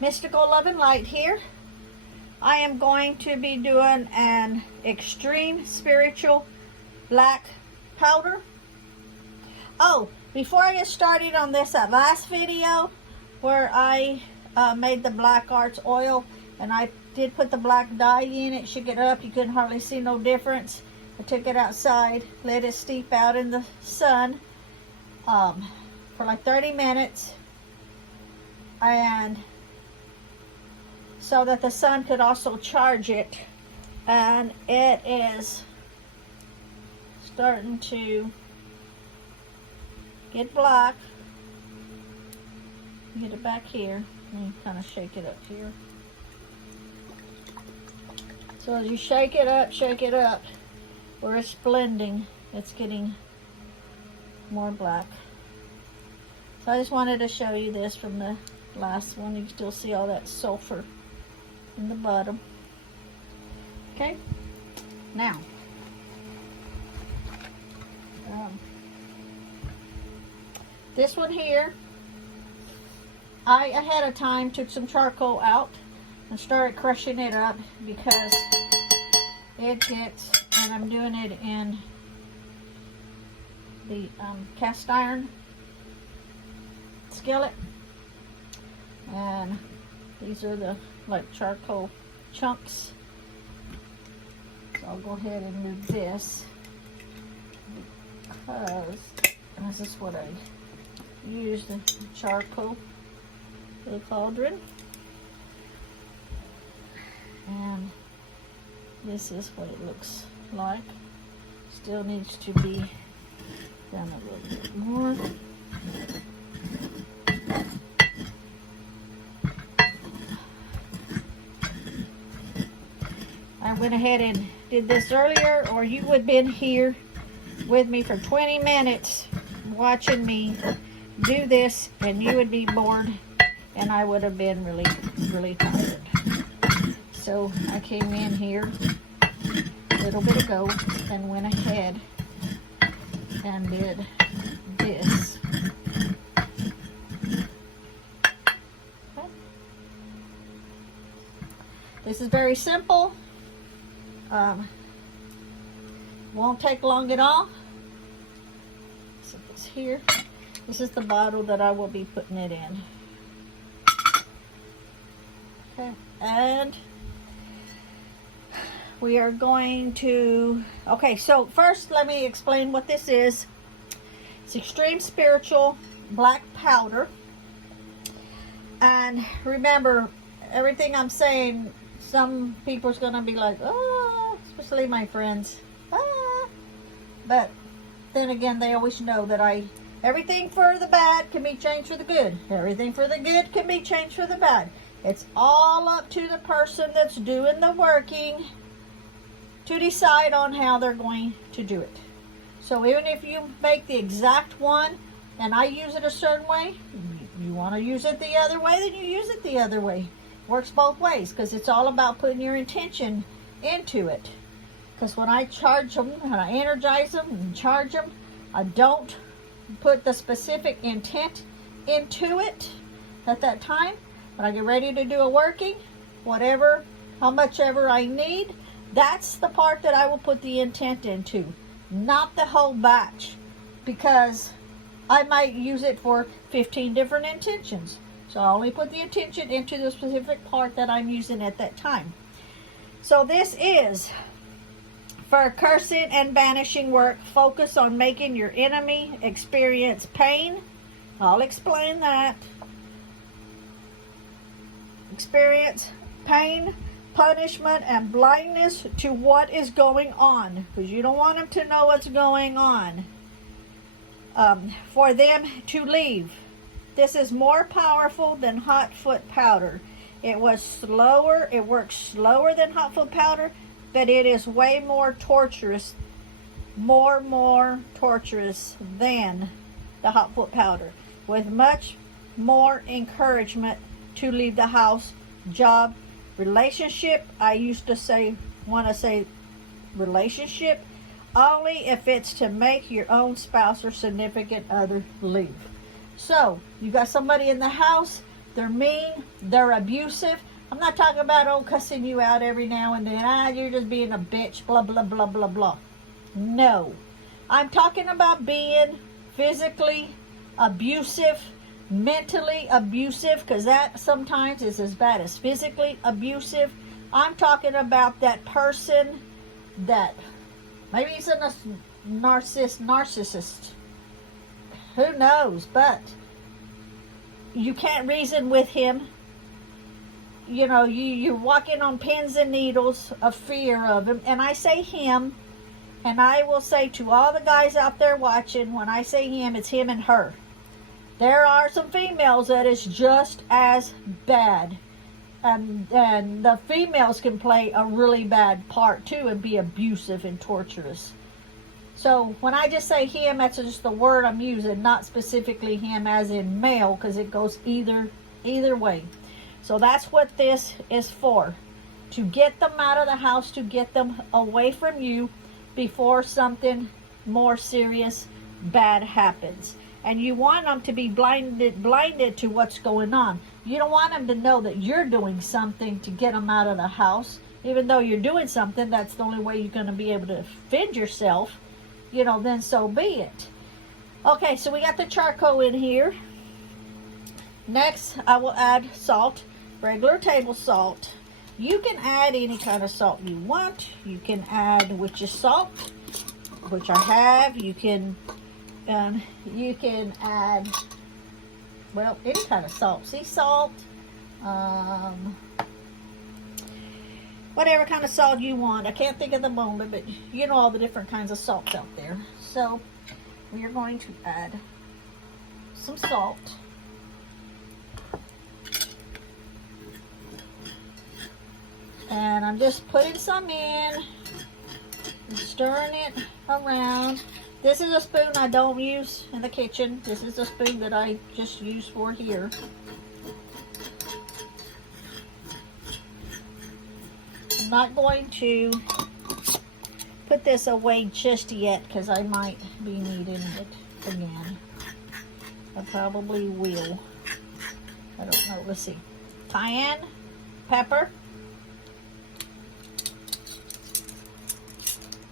Mystical Love and Light here. I am going to be doing an extreme spiritual black powder. Oh, before I get started on this, that last video where I made the black arts oil and I did put the black dye in it, shook it up, you couldn't hardly see no difference. I took it outside, let it steep out in the sun for like 30 minutes, and so that the sun could also charge it, and it is starting to get black. Get it back here and kind of shake it up here. So as you shake it up, where it's blending, it's getting more black. So I just wanted to show you this from the last one. You can still see all that sulfur in the bottom. Okay, now this one here, I ahead of time took some charcoal out and started crushing it up because it gets, and I'm doing it in the cast iron skillet, and these are the like charcoal chunks. So I'll go ahead and do this because this is what I use, the charcoal for the cauldron, and this is what it looks like. Still needs to be done a little bit more. I went ahead and did this earlier, or you would have been here with me for 20 minutes watching me do this, and you would be bored, and I would have been really tired. So I came in here a little bit ago and went ahead and did this. Okay. This is very simple. Won't take long at all. Set this here. This is the bottle that I will be putting it in. Okay, and we are going to, okay, so first let me explain what this is. It's extreme spiritual black powder. And remember, everything I'm saying, some people's gonna be like, oh, especially my friends, but then again, they always know that everything for the bad can be changed for the good. Everything for the good can be changed for the bad. It's all up to the person that's doing the working to decide on how they're going to do it. So even if you make the exact one and I use it a certain way, you want to use it the other way, then you use it the other way. Works both ways, because it's all about putting your intention into it. Because when I charge them and I energize them and charge them, I don't put the specific intent into it at that time. When I get ready to do a working, whatever, how much ever I need, that's the part that I will put the intent into, not the whole batch, because I might use it for 15 different intentions. So I only put the intention into the specific part that I'm using at that time. So this is for cursing and banishing work. Focus on making your enemy experience pain. I'll explain that. Experience pain, punishment, and blindness to what is going on, because you don't want them to know what's going on. For them to leave. This is more powerful than hot foot powder. It works slower than hot foot powder, but it is way more torturous, more torturous than the hot foot powder, with much more encouragement to leave the house, job, relationship. I used to want to say relationship, only if it's to make your own spouse or significant other leave. So you got somebody in the house They're mean. They're abusive. I'm not talking about, oh, cussing you out every now and then. You're just being a bitch, blah, blah, blah, blah, blah. No. I'm talking about being physically abusive, mentally abusive, because that sometimes is as bad as physically abusive. I'm talking about that person that maybe he's a narcissist. Who knows? But you can't reason with him. You know, you're walking on pins and needles of fear of him. And I say him, and I will say to all the guys out there watching, when I say him, it's him and her. There are some females that is just as bad. And the females can play a really bad part too and be abusive and torturous. So when I just say him, that's just the word I'm using, not specifically him as in male, because it goes either way. So that's what this is for. To get them out of the house, to get them away from you before something more serious, bad happens. And you want them to be blinded to what's going on. You don't want them to know that you're doing something to get them out of the house. Even though you're doing something, that's the only way you're going to be able to defend yourself. You know, then so be it. Okay, so we got the charcoal in here. Next, I will add salt, regular table salt. You can add any kind of salt you want. You can add witch's salt, which I have. You can add, well, any kind of salt. Sea salt, whatever kind of salt you want. I can't think of the moment, but you know all the different kinds of salts out there. So we are going to add some salt. And I'm just putting some in, stirring it around. This is a spoon I don't use in the kitchen. This is a spoon that I just use for here. I'm not going to put this away just yet because I might be needing it again. I probably will. I don't know. Let's see. Cayenne pepper.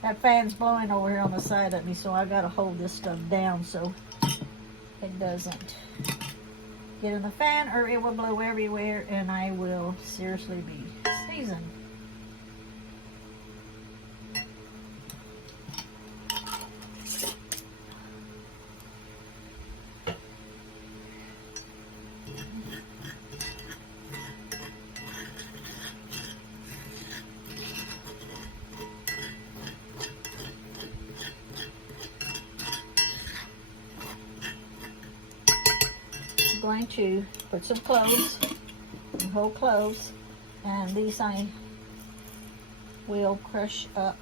That fan's blowing over here on the side of me, so I gotta hold this stuff down so it doesn't get in the fan or it will blow everywhere and I will seriously be sneezing. Going to put some cloves, some whole cloves, and these I will crush up.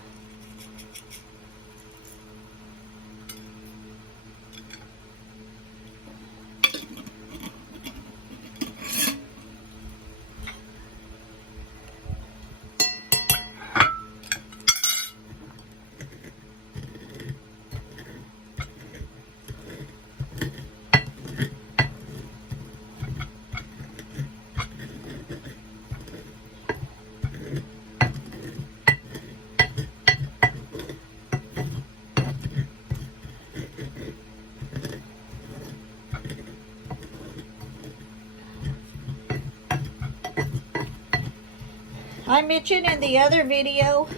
I mentioned in the other video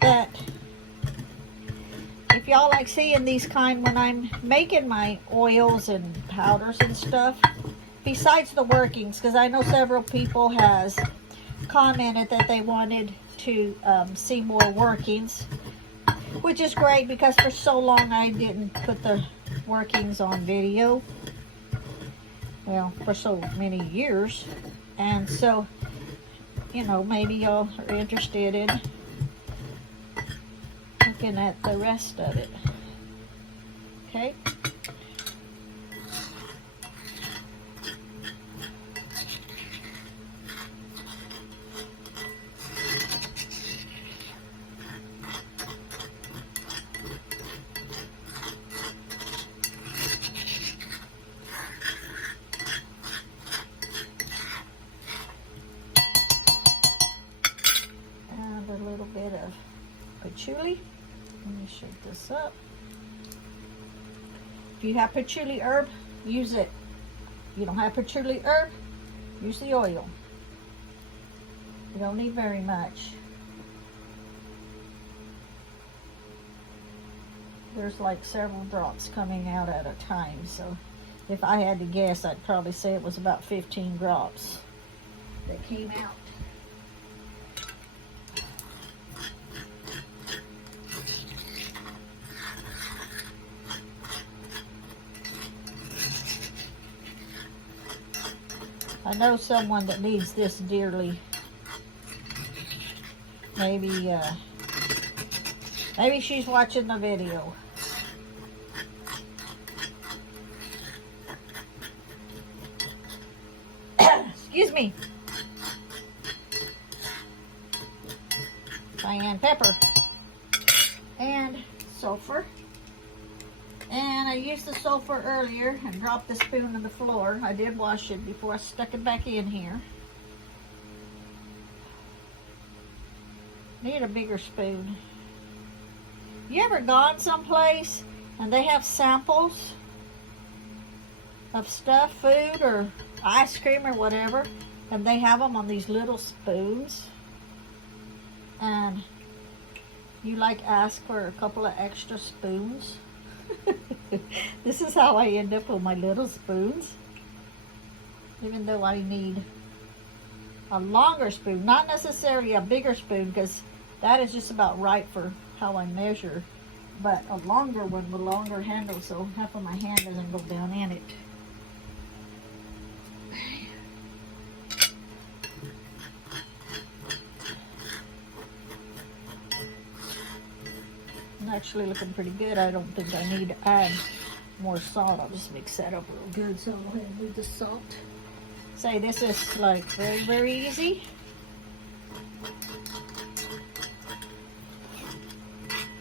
that if y'all like seeing these kind when I'm making my oils and powders and stuff, besides the workings, because I know several people has commented that they wanted to see more workings, which is great because for so long I didn't put the workings on video. Well, for so many years. And so, you know, maybe y'all are interested in looking at the rest of it. Okay. shake this up. If you have patchouli herb, use it. If you don't have patchouli herb, use the oil. You don't need very much. There's like several drops coming out at a time, so if I had to guess, I'd probably say it was about 15 drops that came out. I know someone that needs this dearly. Maybe she's watching the video. Excuse me. Cayenne pepper and sulfur. And I used the sulfur earlier and dropped the spoon on the floor. I did wash it before I stuck it back in here. Need a bigger spoon. You ever gone someplace and they have samples of stuff, food or ice cream or whatever, and they have them on these little spoons, and you like ask for a couple of extra spoons? This is how I end up with my little spoons, even though I need a longer spoon, not necessarily a bigger spoon, because that is just about right for how I measure, but a longer one with a longer handle so half of my hand doesn't go down in it. Actually looking pretty good. I don't think I need to add more salt. I'll just mix that up real good. So I'll go ahead and move the salt. Say this is like very, very easy.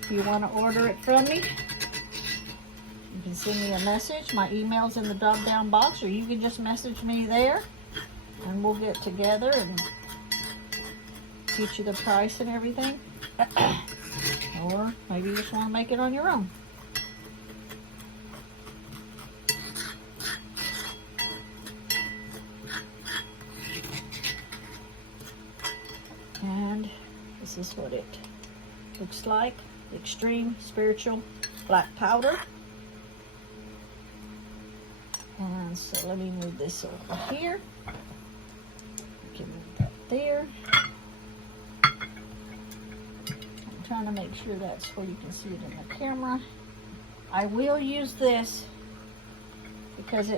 If you want to order it from me, you can send me a message. My email's in the drop down box, or you can just message me there and we'll get together and get you the price and everything. Or maybe you just want to make it on your own. And this is what it looks like. Extreme Spiritual Black Powder. And so let me move this over here. We can move that there. Trying to make sure that's where you can see it in the camera. I will use this because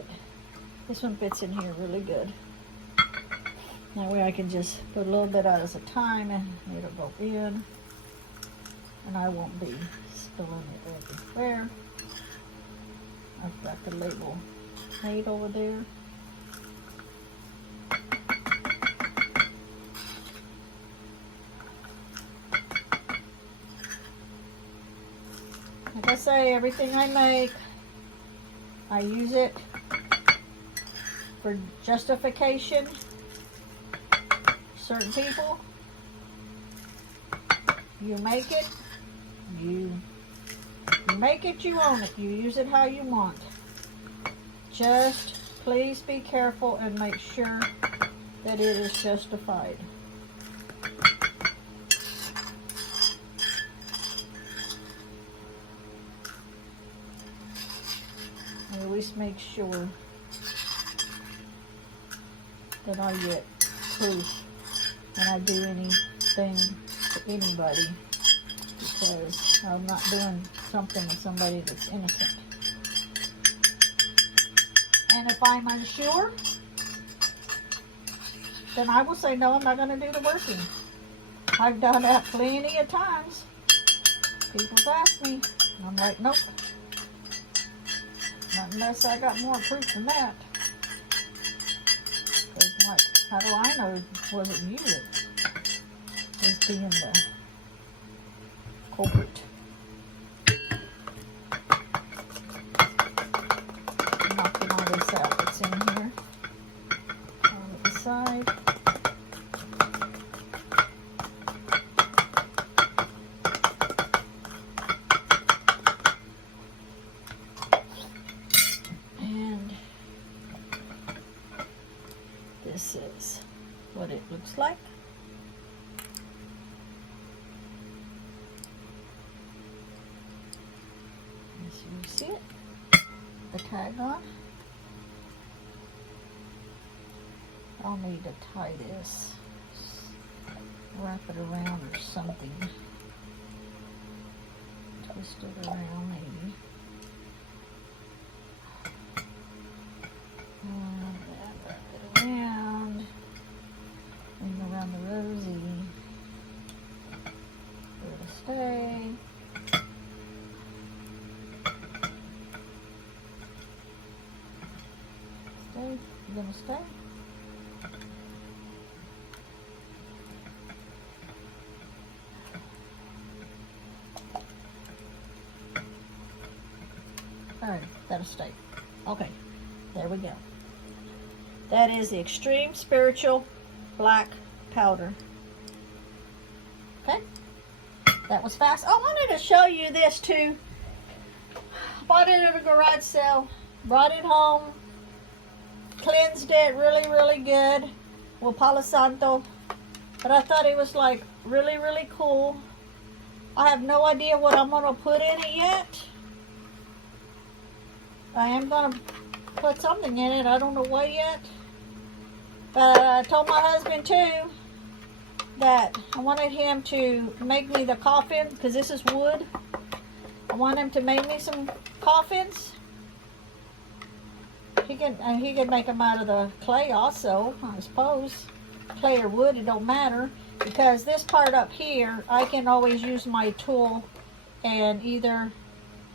this one fits in here really good. That way I can just put a little bit at a time and it'll go in, and I won't be spilling it everywhere. I've got the label made over there. Like I say, everything I make, I use it for justification. Certain people, you make it, you make it, you own it. You use it how you want. Just please be careful and make sure that it is justified. I always make sure that I get proof when I do anything to anybody, because I'm not doing something to somebody that's innocent. And if I'm unsure, then I will say, no, I'm not going to do the working. I've done that plenty of times. People's asked me, and I'm like, nope. Not unless I got more proof than that. Because, like, how do I know it wasn't you that was being the culprit? Knocking all this out that's in here. On the side. what it looks like. As you see it, the tag on. I'll need to tie this, wrap it around or something. Twist it around maybe. And wrap it around. Bring around the rosy. It'll stay. Stay. You gonna stay? Alright, that'll stay. Okay, there we go. That is the Extreme Spiritual Black Powder. Okay, that was fast. I wanted to show you this too. Bought it at a garage sale, brought it home, cleansed it really, really good with Palo Santo. But I thought it was like really, really cool. I have no idea what I'm going to put in it yet. I am going to put something in it. I don't know what yet. But I told my husband too that I wanted him to make me the coffin, because this is wood. I want him to make me some coffins. He can make them out of the clay also, I suppose. Clay or wood, it don't matter. Because this part up here, I can always use my tool and either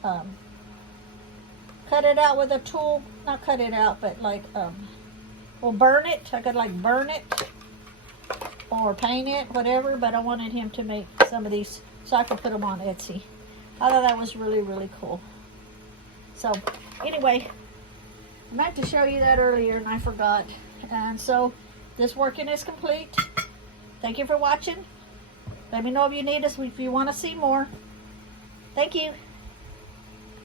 cut it out with a tool. Not cut it out, but like, well, burn it. I could like burn it or paint it, whatever. But I wanted him to make some of these so I could put them on Etsy. I thought that was really, really cool. So, anyway, I meant to show you that earlier and I forgot. And so, this working is complete. Thank you for watching. Let me know if you need us, if you want to see more. Thank you.